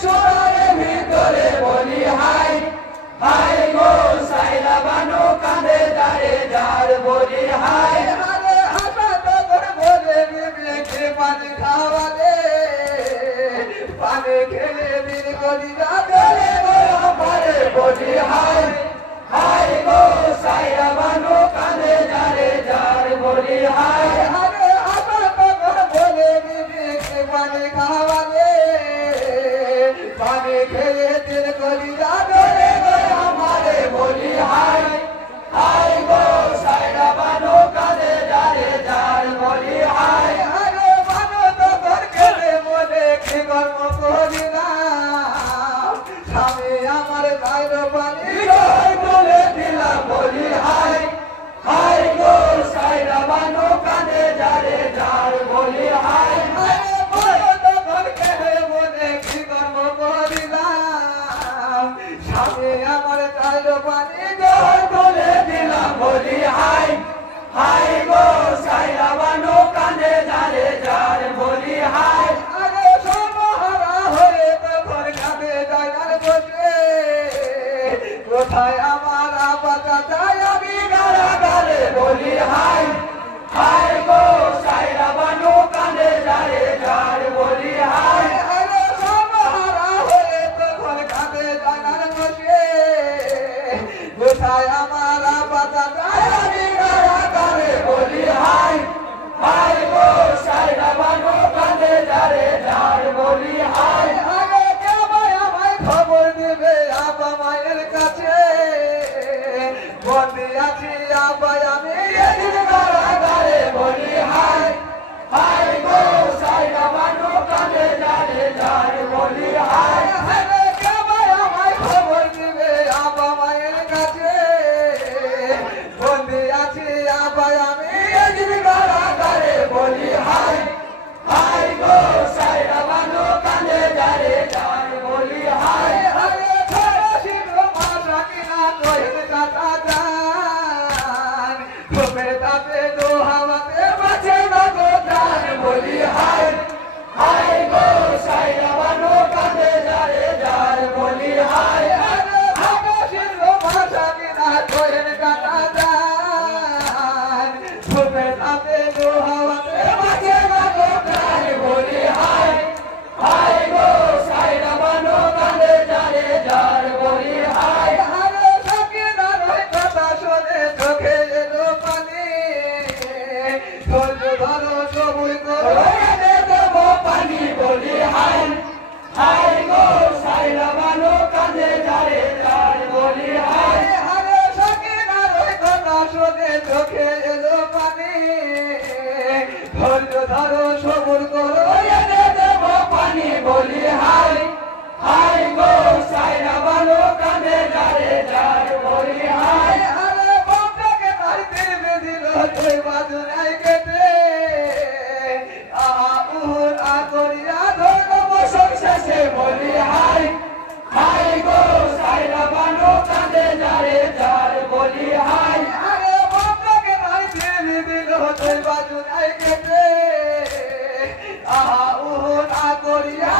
সোনারে ভিতরে বলি high high গো সাইরা বানো কাঁদে দাঁড়ে যার বলি হাই আরে হাতা তোর বলে বিবেকে পানি খাওয়ালে পানি খেলে বীর করি চলে গো আমারে বলি হাই হাই গো সাইরা বানো কাঁদে দাঁড়ে যার বলি হাই আরে হাতা তোর বলে বিবেকে পানি খাওয়ালে পানি খেলে বীর করি চলে গো আমারে বলি হাই হাই গো সাইরা বানো কাঁদে দাঁড়ে যার বলি হাই আরে মানো তোর খেলে মনে কি কর্ম করি না স্বামী আমার গায়ের পানি হৃদয় বলে দিলাম বলি হাই হাই গো সাইরা বানো কাঁদে যারে যার বলি হাই আরে মানো তোর খেলে মনে কি কর্ম করি না স্বামী আমার গায়ের পানি হৃদয় বলে দিলাম বলি হাই হাই গো সাইরা বানো কাঁদে যারে যার বলি হাই আরে সর্বহারা হয়ে তোর কাঁধে জায়গার বসে কোথায় আমার আপাতা যায় আমি কারাগারে বলি হাই হাই গো সাইরা বানো কাঁদে যারে যার বলি হাই আরে সর্বহারা হয়ে তোর কাঁধে জায়গার বসে কোথায় আমার আপাতা যায় আমি কারাগারে বলি হাই হাই গো সাইরা বানো কাঁদে যারে যার বলি হাই আরে কে ভাই আমায় খবর দিবে আপা মায়ের কাছে বন্দি আছি আপাই আমি এদিন কারাগারে বলি হাই হাই গো সাইরা বানো কাঁদে যারে যার বলি হাই আরে কে ভাই আমায় খবর দিবে আপা মায়ের কাছে বন্দি আছি আপাই আমি এদিন কারাগারে বলি হাই হাই গো সাইরা বানো কাঁদে যারে যার বলি হাই আরে ছোট শীঘ্র ভাষা কিনা কহিন কাটা গান খুবে তাতে দো হাওয়াতে বাঁচে না গো জান বলি হাই হাই গো সাইরা বানো কাঁদে যারে যার বলি হাই আরে ছোট শীঘ্র ভাষা কিনা কহিন কাটা গান খুবে তাতে দো হাওয়াতে বাঁচে না গো জান বলি হাই হাই গো সাইরা বানো কাঁদে যারে যার বলি হাই আরে সকিনার ওই কথা শুনে চোখে এলো পানি ধৈর্য ধরো সবুজ করো রয়ে দেব পানি বলি হাই হাই গো সাইরা বানো কাঁদে যারে যার বলি হাই আরে সকিনার ওই কথা শুনে চোখে এলো পানি ধৈর্য ধরো সবুজ করো রয়ে দেব পানি বলি হাই হাই গো সাইরা বানো কাঁদে যারে যার বলি হাই আরে বন্ধকে নাইতে দিল তুই বাজু নাই কেটে আহা উহুর আগরিয়া ধরো বছর শেষে বলি হাই হাই গো সাইরা বানো কাঁদে যারে যার বলি হাই আরে বন্ধকে নাইতে দিল তুই বাজু নাই কেটে আহা উহুর আগরিয়া